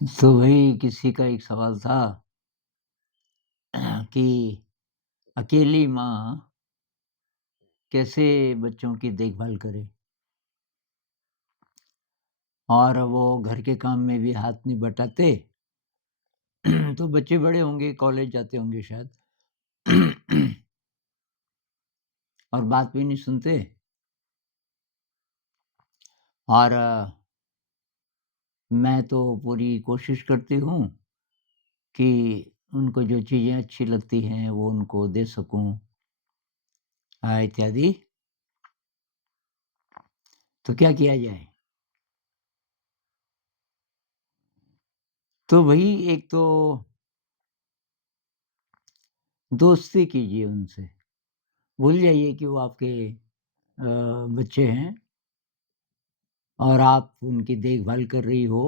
तो वही किसी का एक सवाल था कि अकेली माँ कैसे बच्चों की देखभाल करे और वो घर के काम में भी हाथ नहीं बटाते। तो बच्चे बड़े होंगे, कॉलेज जाते होंगे शायद। और बात भी नहीं सुनते। और मैं तो पूरी कोशिश करती हूँ कि उनको जो चीज़ें अच्छी लगती हैं वो उनको दे सकूँ इत्यादि। तो क्या किया जाए? तो वही एक तो दोस्ती कीजिए उनसे। भूल जाइए कि वो आपके बच्चे हैं और आप उनकी देखभाल कर रही हो।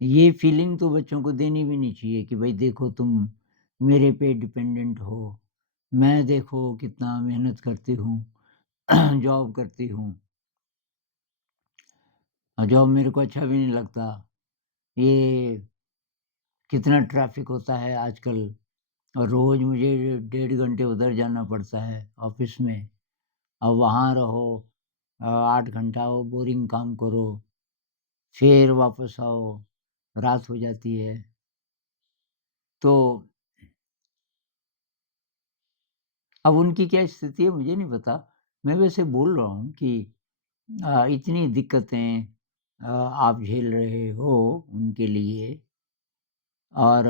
ये फीलिंग तो बच्चों को देनी भी नहीं चाहिए कि भाई देखो तुम मेरे पे डिपेंडेंट हो। मैं देखो कितना मेहनत करती हूँ, जॉब करती हूँ और जॉब मेरे को अच्छा भी नहीं लगता। ये कितना ट्रैफ़िक होता है आजकल और रोज़ मुझे डेढ़ घंटे उधर जाना पड़ता है ऑफ़िस में। अब वहाँ रहो 8 घंटा वो बोरिंग काम करो, फिर वापस आओ, रात हो जाती है। तो अब उनकी क्या स्थिति है मुझे नहीं पता। मैं वैसे बोल रहा हूँ कि इतनी दिक्कतें आप झेल रहे हो उनके लिए और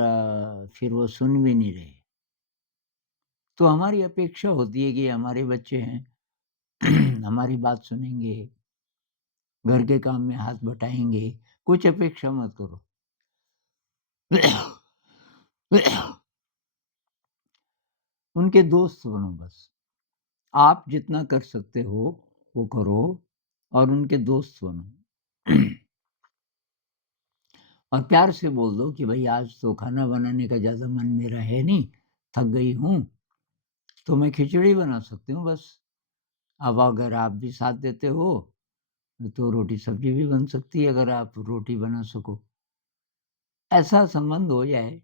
फिर वो सुन भी नहीं रहे। तो हमारी अपेक्षा होती है कि हमारे बच्चे हैं, हमारी बात सुनेंगे, घर के काम में हाथ बटाएँगे, कुछ अपेक्षा मत करो। उनके दोस्त बनो बस। आप जितना कर सकते हो, वो करो और उनके दोस्त बनो। और प्यार से बोल दो कि भई आज तो खाना बनाने का ज़्यादा मन मेरा है नहीं, थक गई हूँ, तो मैं खिचड़ी बना सकती हूँ बस। अब अगर आप भी साथ देते हो, तो रोटी-सब्ज़ी भी बन सकती है अगर आप रोटी बना सको। ऐसा संबंध हो जाए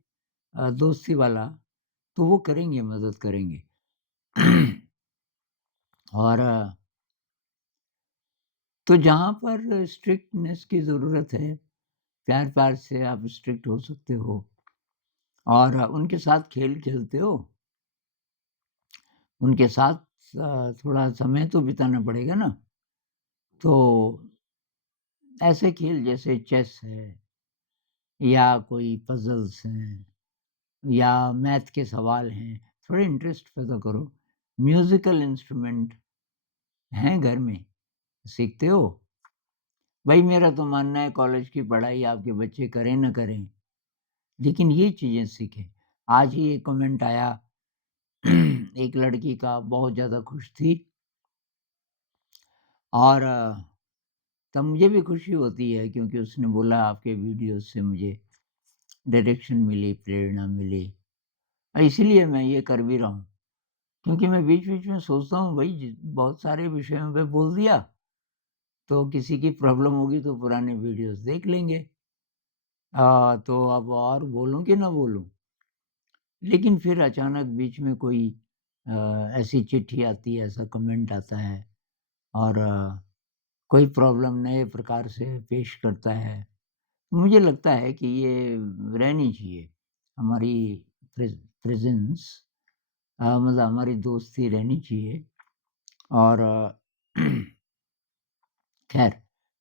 दोस्ती वाला, तो वो करेंगे, मदद करेंगे। और तो जहाँ पर स्ट्रिक्टनेस की ज़रूरत है, प्यार-प्यार से आप स्ट्रिक्ट हो सकते हो और उनके साथ खेल खेलते हो, उनके साथ थोड़ा समय तो बिताना पड़ेगा ना। तो ऐसे खेल जैसे चेस है या कोई पज़ल्स हैं या मैथ के सवाल हैं, थोड़े इंटरेस्ट पैदा करो। म्यूज़िकल इंस्ट्रूमेंट हैं घर में, सीखते हो? भई मेरा तो मानना है कॉलेज की पढ़ाई आपके बच्चे करें ना करें, लेकिन ये चीज़ें सीखें। आज ही एक कमेंट आया एक लड़की का बहुत ज़्यादा खुश थी और तब मुझे भी खुशी होती है क्योंकि उसने बोला आपके वीडियोज़ से मुझे डायरेक्शन मिली, प्रेरणा मिली। इसीलिए मैं ये कर भी रहा हूँ, क्योंकि मैं बीच-बीच में सोचता हूँ भई बहुत सारे विषयों पे बोल दिया, तो किसी की प्रॉब्लम होगी तो पुराने वीडियोज़ देख लेंगे। तो अब और बोलूँ कि ना बोलूँ? लेकिन फिर अचानक बीच में कोई ऐसी चिट्ठी आती है, ऐसा कमेंट आता है और कोई प्रॉब्लम नए प्रकार से पेश करता है। मुझे लगता है कि ये रहनी चाहिए, हमारी प्रेज़ेंस मतलब हमारी दोस्ती रहनी चाहिए और ख़ैर,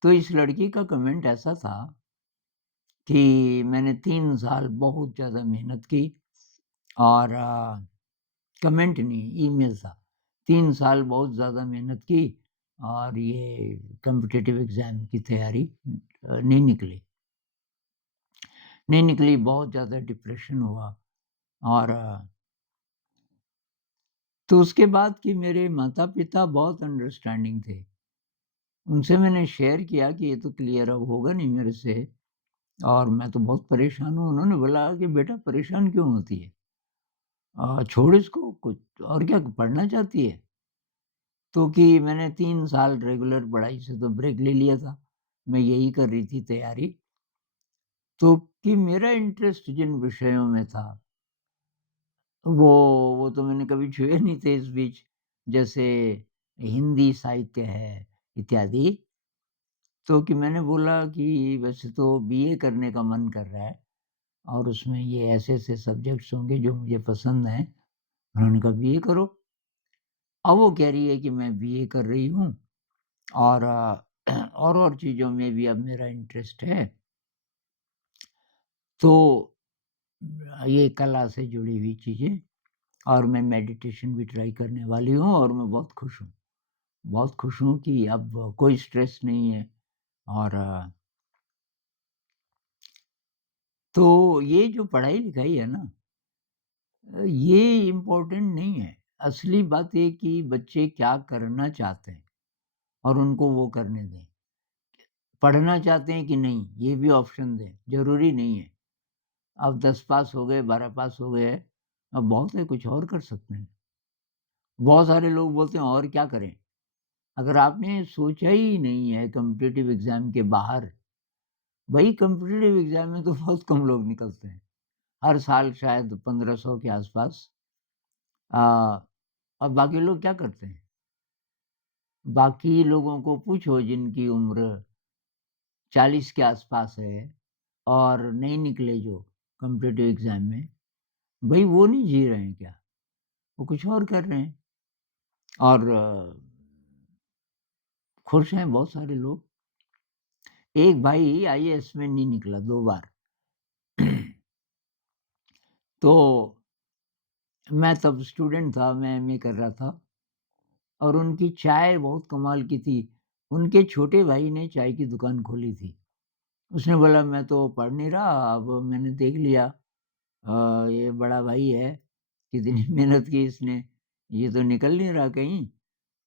तो इस लड़की का कमेंट ऐसा था कि मैंने 3 साल बहुत ज़्यादा मेहनत की और कमेंट नहीं, ईमेल था। 3 साल बहुत ज़्यादा मेहनत की और ये कॉम्पिटिटिव एग्ज़ाम की तैयारी नहीं निकली। नहीं निकली, बहुत ज़्यादा डिप्रेशन हुआ और तो उसके बाद कि मेरे माता-पिता बहुत अंडरस्टैंडिंग थे। उनसे मैंने शेयर किया कि ये तो क्लियर अब होगा नहीं मेरे से और मैं तो बहुत परेशान हूँ। उन्होंने बोला कि बेटा परेशान क्यों होती है? छोड़ इसको कुछ और क्या पढ़ना चाहती है? तो कि मैंने 3 साल रेगुलर पढ़ाई से तो ब्रेक ले लिया था। मैं यही कर रही थी तैयारी तो कि मेरा इंटरेस्ट जिन विषयों में था, वो वो तो मैंने कभी छुए नहीं थे इस बीच, जैसे हिंदी साहित्य है इत्यादि। तो कि मैंने बोला कि वैसे तो बीए करने का मन कर रहा है और उसमें ये ऐसे-ऐसे सब्जेक्ट्स होंगे जो मुझे पसंद हैं। उन्होंने कहा बीए करो। अब वो कह रही है कि मैं बीए कर रही हूँ और और चीज़ों में भी अब मेरा इंटरेस्ट है। तो ये कला से जुड़ी हुई चीज़ें और मैं मेडिटेशन भी ट्राई करने वाली हूँ और मैं बहुत खुश हूँ। बहुत खुश हूँ कि अब कोई स्ट्रेस नहीं है और तो ये जो पढ़ाई-लिखाई है ना, ये इम्पोर्टेंट नहीं है। असली बात ये कि बच्चे क्या करना चाहते हैं और उनको वो करने दें। पढ़ना चाहते हैं कि नहीं, ये भी ऑप्शन दें, ज़रूरी नहीं है। अब 10 पास हो गए, 12 पास हो गए, अब बहुत है कुछ और कर सकते हैं। बहुत सारे लोग बोलते हैं और क्या करें? अगर आपने सोचा ही नहीं है कॉम्पिटिटिव एग्ज़ाम के बाहर, भई कॉम्पिटिटिव एग्ज़ाम में तो बहुत कम लोग निकलते हैं। हर साल शायद 1500 के आस-पास। अ, अब बाकी लोग क्या करते हैं? बाकी लोगों को पूछो जिनकी उम्र 40 के आस-पास है और नहीं निकले जो कॉम्पिटिटिव एग्ज़ाम में, भई वो नहीं जी रहे हैं क्या? वो कुछ और कर रहे हैं और खुश हैं बहुत सारे लोग। एक भाई आईएएस में नहीं निकला 2 बार। तो मैं तब स्टूडेंट था, मैं एमए कर रहा था और उनकी चाय बहुत कमाल की थी। उनके छोटे भाई ने चाय की दुकान खोली थी। उसने बोला मैं तो पढ़ नहीं रहा, अब मैंने देख लिया ये बड़ा भाई है, कितनी मेहनत की इसने, ये तो निकल नहीं रहा कहीं,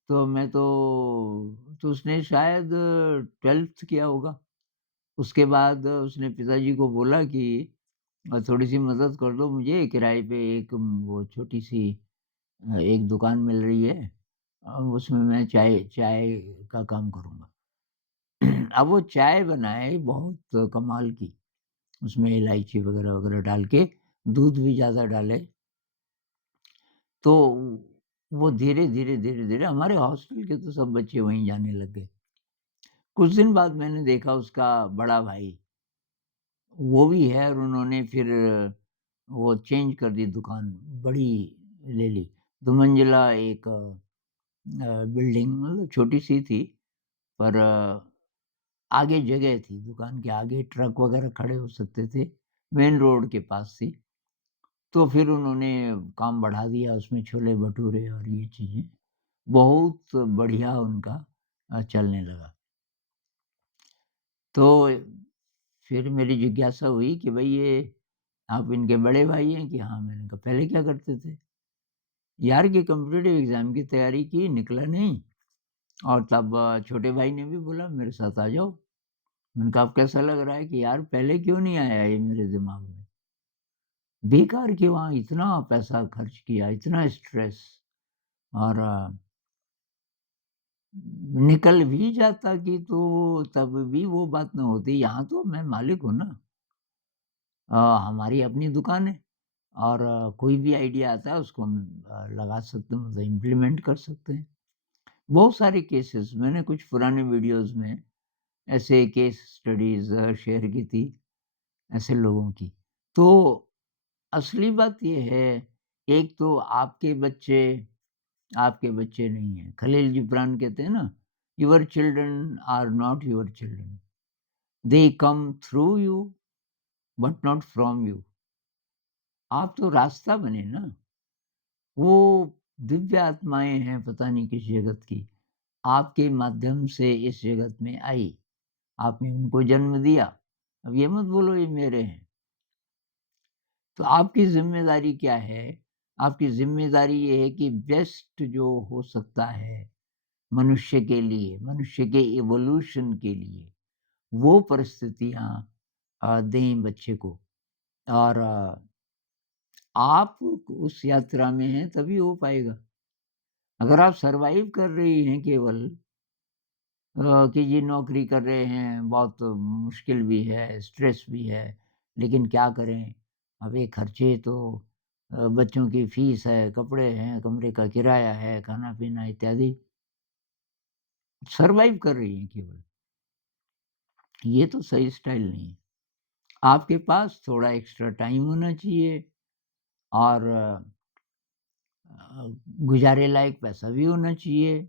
तो मैं तो उसने शायद 12th किया होगा। उसके बाद उसने पिताजी को बोला कि थोड़ी-सी मदद कर दो मुझे, किराए पे एक वो छोटी-सी एक दुकान मिल रही है। उसमें मैं चाय चाय का काम करूँगा। अब वो चाय बनाए बहुत कमाल की, उसमें इलायची वगैरह-वगैरह डाल के, दूध भी ज़्यादा डाले, तो वो धीरे-धीरे, धीरे-धीरे हमारे हॉस्टल के तो सब बच्चे वहीं जाने लग गए। कुछ दिन बाद मैंने देखा उसका बड़ा भाई, वो भी है और उन्होंने फिर वो चेंज कर दी दुकान, बड़ी ले ली। 2 मंजिला एक बिल्डिंग मतलब छोटी-सी थी, पर आगे जगह थी, दुकान के आगे ट्रक वगैरह खड़े हो सकते थे, मेन रोड के पास थी। तो फिर उन्होंने काम बढ़ा दिया, उसमें छोले-भटूरे और ये चीज़ें, बहुत बढ़िया उनका चलने लगा। तो फिर मेरी जिज्ञासा हुई कि भई ये आप इनके बड़े भाई हैं? कि हाँ, मैंने कहा पहले क्या करते थे? यार कि कॉम्पिटिटिव एग्ज़ाम की तैयारी की, निकला नहीं और तब छोटे भाई ने भी बोला मेरे साथ आ जाओ। मैंने कहा अब कैसा लग रहा है कि यार पहले क्यों नहीं आया ये मेरे दिमाग में? बेकार क्यों वहाँ इतना पैसा खर्च किया, इतना स्ट्रेस और निकल भी जाता कि तो तब भी वो बात ना होती। यहाँ तो मैं मालिक हूँ ना। हमारी अपनी दुकान है और कोई भी आइडिया आता है उसको हम लगा सकते हैं, मतलब इम्प्लीमेंट कर सकते हैं। बहुत सारे केसेस मैंने कुछ पुराने वीडियोज़ में ऐसे केस स्टडीज़ शेयर की थी, ऐसे लोगों की। तो असली बात ये है, एक तो आपके बच्चे नहीं हैं। खलील जिब्रान कहते हैं ना, "your children are not your children, they come through you but not from you." आप तो रास्ता बने ना, वो दिव्य आत्माएँ हैं पता नहीं किस जगत की, आपके माध्यम से इस जगत में आई। आपने उनको जन्म दिया। अब ये मत बोलो ये मेरे हैं। तो आपकी ज़िम्मेदारी क्या है? आपकी ज़िम्मेदारी ये है कि बेस्ट जो हो सकता है मनुष्य के लिए, मनुष्य के इवोल्यूशन के लिए, वो परिस्थितियाँ दें बच्चे को और आप उस यात्रा में हैं तभी हो पाएगा। अगर आप सर्वाइव कर रही हैं केवल कि जी नौकरी कर रहे हैं, बहुत मुश्किल भी है, स्ट्रेस भी है, लेकिन क्या करें, अब ये खर्चे तो बच्चों की फ़ीस है, कपड़े हैं, कमरे का किराया है, खाना-पीना इत्यादि, सर्वाइव कर रही हैं केवल। ये तो सही स्टाइल नहीं है। आपके पास थोड़ा एक्स्ट्रा टाइम होना चाहिए और गुज़ारे लायक पैसा भी होना चाहिए।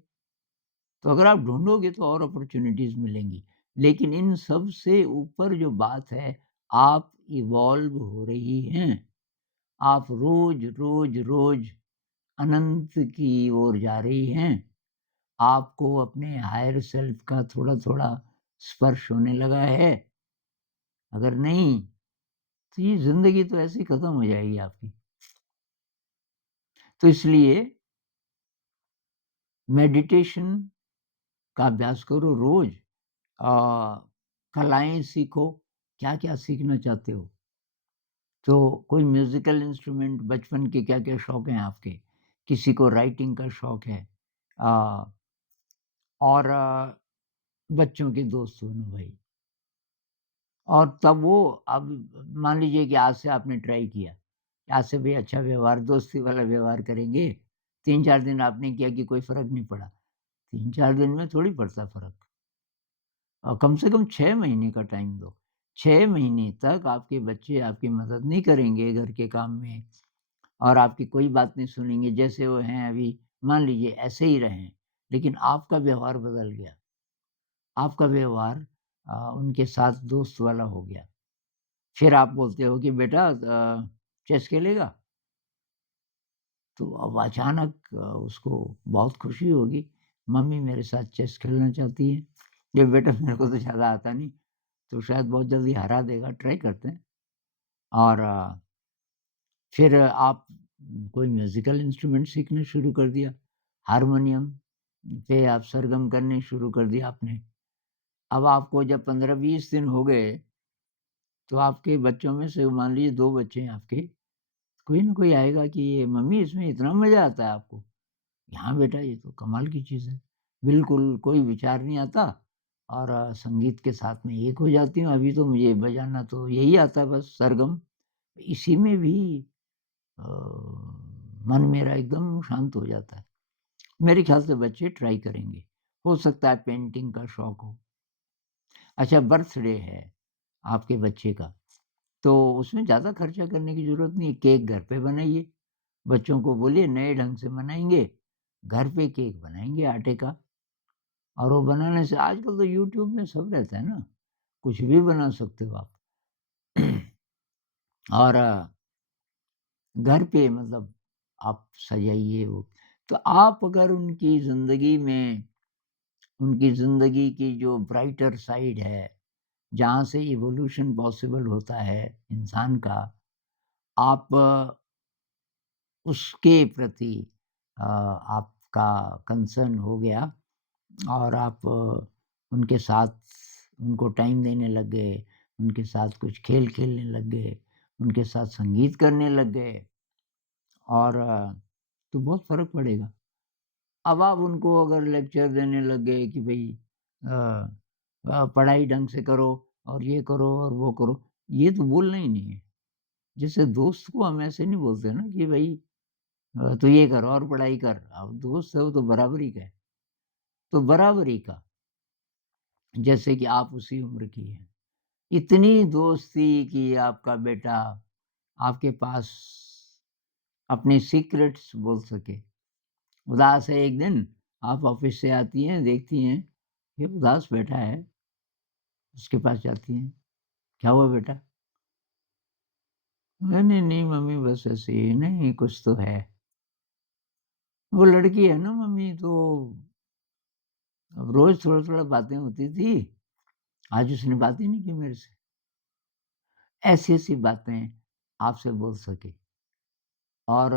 तो अगर आप ढूँढोगे तो और अपॉर्च्युनिटीज़ मिलेंगी। लेकिन इन सब से ऊपर जो बात है, आप इवॉल्व हो रही हैं। आप रोज़ अनंत की ओर जा रही हैं। आपको अपने हायर सेल्फ का थोड़ा-थोड़ा स्पर्श होने लगा है। अगर नहीं, तो ये ज़िंदगी तो ऐसे ही खत्म हो जाएगी आपकी। तो इसलिए मेडिटेशन का अभ्यास करो रोज़। कलाएँ सीखो, क्या-क्या सीखना चाहते हो? तो कोई म्यूज़िकल इंस्ट्रूमेंट बचपन के क्या-क्या शौक हैं आपके? किसी को राइटिंग का शौक है अ, और बच्चों के दोस्त बनो भाई। और तब वो अब मान लीजिए कि आज से आपने ट्राई किया, आज से भई अच्छा व्यवहार दोस्ती वाला व्यवहार करेंगे, 3-4 दिन आपने किया कि कोई फ़र्क नहीं पड़ा, 3-4 दिन में थोड़ी पड़ता फ़र्क। कम से कम 6 महीने का टाइम दो। 6 महीने तक आपके बच्चे आपकी मदद नहीं करेंगे घर के काम में और आपकी कोई बात नहीं सुनेंगे, जैसे वो हैं अभी मान लीजिए ऐसे ही रहें, लेकिन आपका व्यवहार बदल गया। आपका व्यवहार उनके साथ दोस्त वाला हो गया। फिर आप बोलते हो कि बेटा चेस खेलेगा? तो अब अचानक उसको बहुत खुशी होगी, मम्मी मेरे साथ चेस खेलना चाहती है। ये बेटा मेरे को तो ज़्यादा आता नहीं, तो शायद बहुत जल्दी हरा देगा, ट्राई करते हैं। और फिर आप कोई म्यूज़िकल इंस्ट्रूमेंट सीखना शुरू कर दिया, हारमोनियम पे आप सरगम करने शुरू कर दिया आपने। अब आपको जब 15-20 दिन हो गए, तो आपके बच्चों में से मान लीजिए 2 बच्चे हैं आपके, कोई न कोई आएगा कि ये मम्मी इसमें इतना मज़ा आता है आपको? हाँ बेटा, ये तो कमाल की चीज़ है। बिल्कुल कोई विचार नहीं आता और संगीत के साथ में एक हो जाती हूँ। अभी तो मुझे बजाना तो यही आता है बस सरगम। इसी में भी अ, मन मेरा एकदम शांत हो जाता है। मेरे ख़्याल से बच्चे ट्राई करेंगे। हो सकता है पेंटिंग का शौक हो। अच्छा बर्थडे है आपके बच्चे का, तो उसमें ज़्यादा खर्चा करने की ज़रूरत नहीं है। केक घर पे बनाइए। बच्चों को बोलिए नए ढंग से मनाएँगे। घर पे केक बनाएँगे आटे का और वो बनाने से आजकल तो यूट्यूब में सब रहता है ना, कुछ भी बना सकते हो आप। और घर पे मतलब आप सजाइए वो। तो आप अगर उनकी ज़िंदगी की जो ब्राइटर साइड है, जहाँ से इवोल्यूशन पॉसिबल होता है इंसान का, आप उसके प्रति आपका कंसर्न हो गया और आप उनके साथ उनको टाइम देने लग गए, उनके साथ कुछ खेल खेलने लग गए, उनके साथ संगीत करने लग गए और तो बहुत फ़र्क पड़ेगा। अब आप उनको अगर लेक्चर देने लग गए कि भई अ पढ़ाई ढंग से करो और ये करो और वो करो, ये तो बोलना ही नहीं है। जैसे दोस्त को हम ऐसे नहीं बोलते ना कि भई तू ये कर और पढ़ाई कर। अब दोस्त है वो तो बराबरी का है। तो बराबरी का, जैसे कि आप उसी उम्र की हैं। इतनी दोस्ती कि आपका बेटा आपके पास अपनी सीक्रेट्स बोल सके। उदास है एक दिन, आप ऑफ़िस से आती हैं, देखती हैं, ये उदास बैठा है, उसके पास जाती हैं, "क्या हुआ बेटा?" नहीं, नहीं मम्मी बस ऐसे ही, नहीं कुछ तो है। वो लड़की है ना मम्मी तो अब रोज़ थोड़ा-थोड़ा बातें होती थी, आज उसने बात ही नहीं की मेरे से। ऐसी-ऐसी बातें आपसे बोल सके और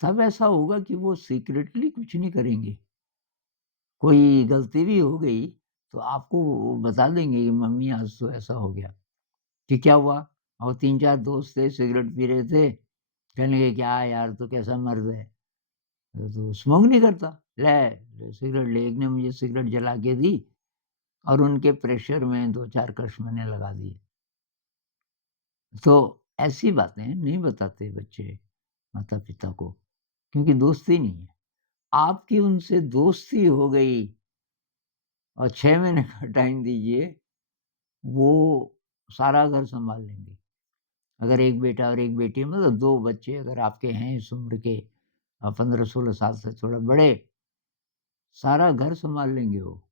तब ऐसा होगा कि वो सीक्रेटली कुछ नहीं करेंगे। कोई गलती भी हो गई, तो आपको वो बता देंगे कि मम्मी आज तो ऐसा हो गया, कि क्या हुआ? और 3-4 दोस्त थे सिगरेट पी रहे थे, कहने लगे क्या यार तू कैसा मर्द है? तो स्मोक नहीं करता? ले, ले सिगरेट ले, एक ने मुझे सिगरेट जला के दी और उनके प्रेशर में 2-4 कश मैंने लगा दिए। तो ऐसी बातें नहीं बताते बच्चे माता-पिता को, क्योंकि दोस्ती नहीं है। आपकी उनसे दोस्ती हो गई और 6 महीने का टाइम दीजिए, वो सारा घर सँभाल लेंगे। अगर 1 बेटा और 1 बेटी है, मतलब 2 बच्चे अगर आपके हैं इस उम्र के 15-16 साल से थोड़ा बड़े, सारा घर सँभाल लेंगे वो,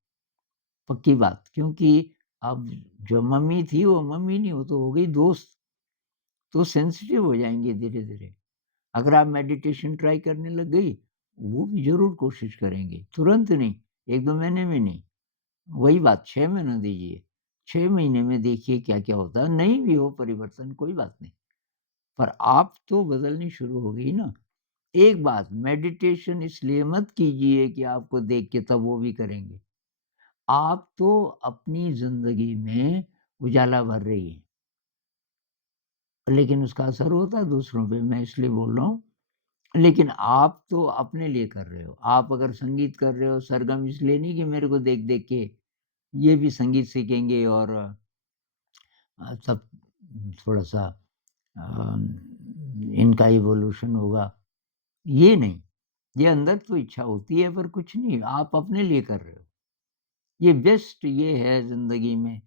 पक्की बात। क्योंकि अब जो मम्मी थी वो मम्मी नहीं, वो तो हो गई दोस्त, तो सेंसिटिव हो जाएँगे धीरे-धीरे। अगर आप मेडिटेशन ट्राई करने लग गई, वो भी ज़रूर कोशिश करेंगे, तुरंत नहीं, 1-2 महीने में नहीं। वही बात 6 महीना दीजिए, 6 महीने में देखिए क्या-क्या होता है, नहीं भी हो परिवर्तन कोई बात नहीं, पर आप तो बदलनी शुरू हो गई ना। एक बात मेडिटेशन इसलिए मत कीजिए कि आपको देख के तब वो भी करेंगे। आप तो अपनी ज़िंदगी में उजाला भर रही हैं, लेकिन उसका असर होता है दूसरों पे, मैं इसलिए बोल रहा हूँ। लेकिन आप तो अपने लिए कर रहे हो। आप अगर संगीत कर रहे हो सरगम, इसलिए नहीं कि मेरे को देख-देख के ये भी संगीत सीखेंगे और सब थोड़ा-सा इनका इवोल्यूशन होगा, ये नहीं। ये अंदर तो इच्छा होती है पर कुछ नहीं, आप अपने लिए कर रहे हो। ये बेस्ट ये है ज़िंदगी में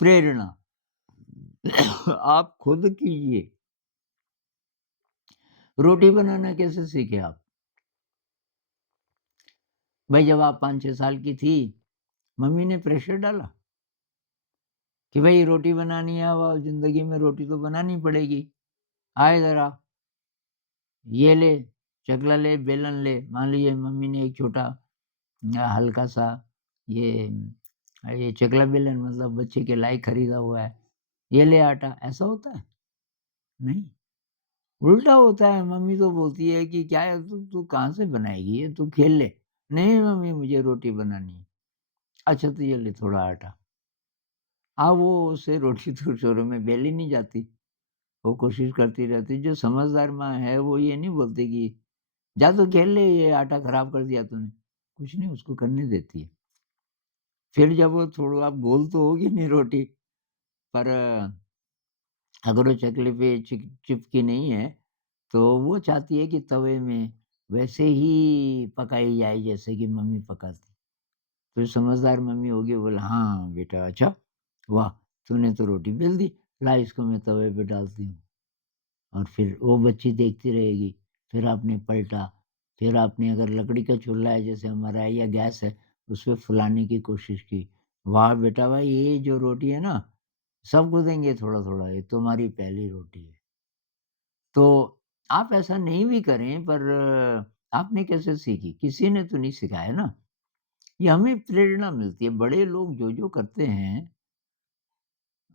प्रेरणा। आप खुद कीजिए। रोटी बनाना कैसे सीखे आप? भाई जब आप 5-6 साल की थी, मम्मी ने प्रेशर डाला कि भई रोटी बनानी है, अब ज़िंदगी में रोटी तो बनानी पड़ेगी। आए ज़रा, ये ले, चकला ले, बेलन ले। मान लीजिए मम्मी ने एक छोटा हल्का-सा ये ये चकला बेलन मतलब बच्चे के लायक खरीदा हुआ है। ये ले आटा, ऐसा होता है? नहीं, उल्टा होता है। मम्मी तो बोलती है कि क्या है तू तू कहाँ से बनाएगी ये? तू खेल ले। नहीं मम्मी मुझे रोटी बनानी है। अच्छा तो ये ले थोड़ा आटा। वो उससे रोटी तो शुरू में बेली नहीं जाती। वो कोशिश करती रहती। जो समझदार माँ है वो ये नहीं बोलती कि जा तू खेल ले ये आटा खराब कर दिया तूने। कुछ नहीं उसको करने देती है। फिर जब वो थोड़ा आप गोल तो होगी नहीं रोटी पर अगर वो चकले पे चिपकी नहीं है, तो वो चाहती है कि तवे में वैसे ही पकाई जाए जैसे कि मम्मी पकाती। तो समझदार मम्मी होगी बोले हाँ बेटा अच्छा, वाह! तूने तो रोटी बेल दी, ला इसको मैं तवे पे डालती हूँ। और फिर वो बच्ची देखती रहेगी, फिर आपने पलटा, फिर आपने अगर लकड़ी का चूल्हा है जैसे हमारा है या गैस है, उसपे फुलाने की कोशिश की। वाह बेटा भाई ये जो रोटी है ना, सबको देंगे थोड़ा-थोड़ा, ये तुम्हारी पहली रोटी है। तो आप ऐसा नहीं भी करें पर आपने कैसे सीखी? किसी ने तो नहीं सिखाया ना। ये हमें प्रेरणा मिलती है, बड़े लोग जो-जो करते हैं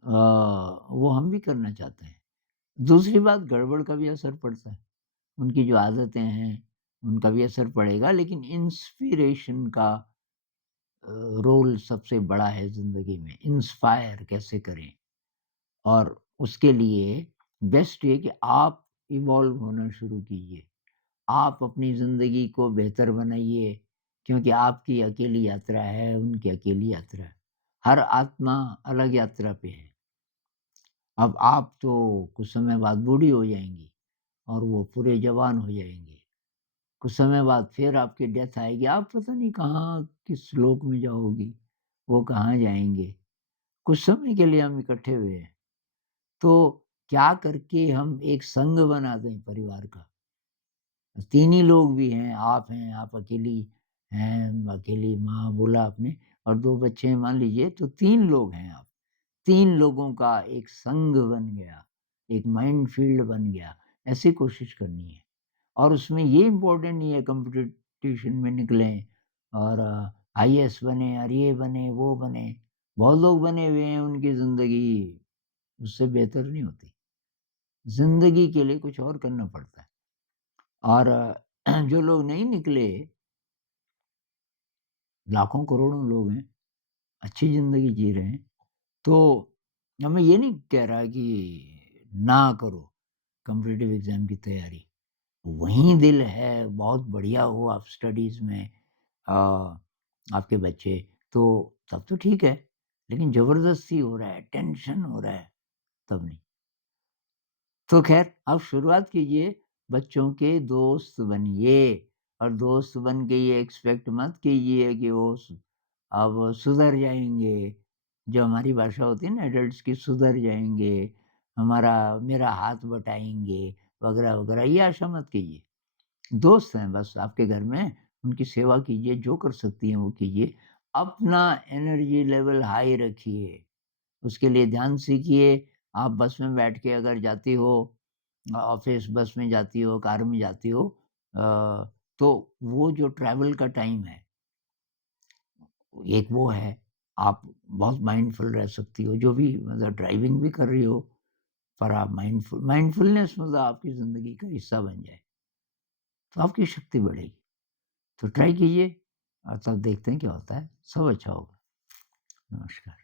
वो हम भी करना चाहते हैं। दूसरी बात गड़बड़ का भी असर पड़ता है। उनकी जो आदतें हैं, उनका भी असर पड़ेगा लेकिन इंस्पिरेशन का रोल सबसे बड़ा है ज़िंदगी में। इंस्पायर कैसे करें? और उसके लिए बेस्ट ये कि आप इवॉल्व होना शुरू कीजिए। आप अपनी ज़िंदगी को बेहतर बनाइए क्योंकि आपकी अकेली यात्रा है, उनकी अकेली यात्रा है। हर आत्मा अलग यात्रा पे है। अब आप तो कुछ समय बाद बूढ़ी हो जाएँगी और वो पूरे जवान हो जाएँगे। कुछ समय बाद फिर आपकी डेथ आएगी, आप पता नहीं कहाँ किस लोक में जाओगी, वो कहाँ जाएँगे। कुछ समय के लिए हम इकट्ठे हुए हैं, तो क्या करके हम एक संघ बना दें परिवार का। 3 ही लोग भी हैं, आप अकेली हैं, अकेली माँ बोला आपने और 2 बच्चे हैं मान लीजिए तो 3 लोग हैं आप। 3 लोगों का एक संघ बन गया, एक माइंड फ़ील्ड बन गया, ऐसी कोशिश करनी है। और उसमें ये इम्पोर्टेंट नहीं है कॉम्पिटिशन में निकलें और आईएएस बने और ये बने, वो बने। बहुत लोग बने हुए हैं, उनकी ज़िंदगी उससे बेहतर नहीं होती। ज़िंदगी के लिए कुछ और करना पड़ता है और जो लोग नहीं निकले, लाखों करोड़ों लोग हैं, अच्छी ज़िंदगी जी रहे हैं। तो मैं ये नहीं कह रहा कि ना करो कॉम्पिटिटिव एग्ज़ाम की तैयारी। वहीं दिल है, बहुत बढ़िया हो आप स्टडीज़ में अ, आपके बच्चे, तो तब तो ठीक है। लेकिन ज़बरदस्ती हो रहा है, टेंशन हो रहा है, तब नहीं। तो ख़ैर आप शुरुआत कीजिए, बच्चों के दोस्त बनिए और दोस्त बन के ये एक्सपेक्ट मत कीजिए कि वो अब सुधर जाएँगे। जो हमारी भाषा होती है ना एडल्ट्स की, सुधर जाएँगे, मेरा हाथ बटाएँगे वग़ैरह-वग़ैरह, ये आशा मत कीजिए। दोस्त हैं बस आपके घर में, उनकी सेवा कीजिए, जो कर सकती हैं वो कीजिए। अपना एनर्जी लेवल हाई रखिए, उसके लिए ध्यान सीखिए। आप बस में बैठ के अगर जाती हो, ऑफ़िस बस में जाती हो, कार में जाती हो, तो वो जो ट्रैवल का टाइम है, एक वो है, आप बहुत माइंडफुल रह सकती हो, जो भी मतलब ड्राइविंग भी कर रही हो, पर आप माइंडफुलनेस मतलब आपकी ज़िंदगी का हिस्सा बन जाए, तो आपकी शक्ति बढ़ेगी। तो ट्राई कीजिए और तब देखते हैं क्या होता है। सब अच्छा होगा। नमस्कार।